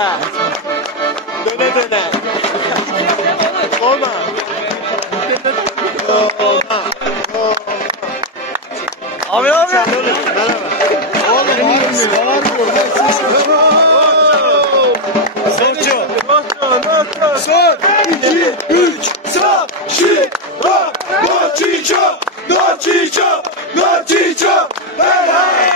Döne döne. Olma. Olma. Abi abi. Merhaba. Son 2 3 sağ şi ra no çiço no çiço no çiço hey hey.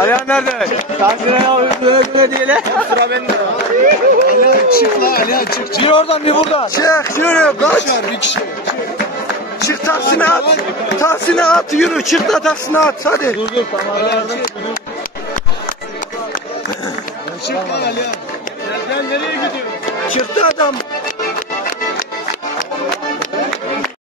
Alihan nerede? Tahsin'e döne diyelim. Sıra bende. Alihan çık la Alihan çık. Bir oradan bir buradan. Çık yürü kaç. Bir kişi. Çık Tahsin'e at. Tahsin'e at yürü. Çık da Tahsin'e at hadi. Dur tamam. Çık lan Alihan. Sen nereye gidiyorsun? Çıktı adam.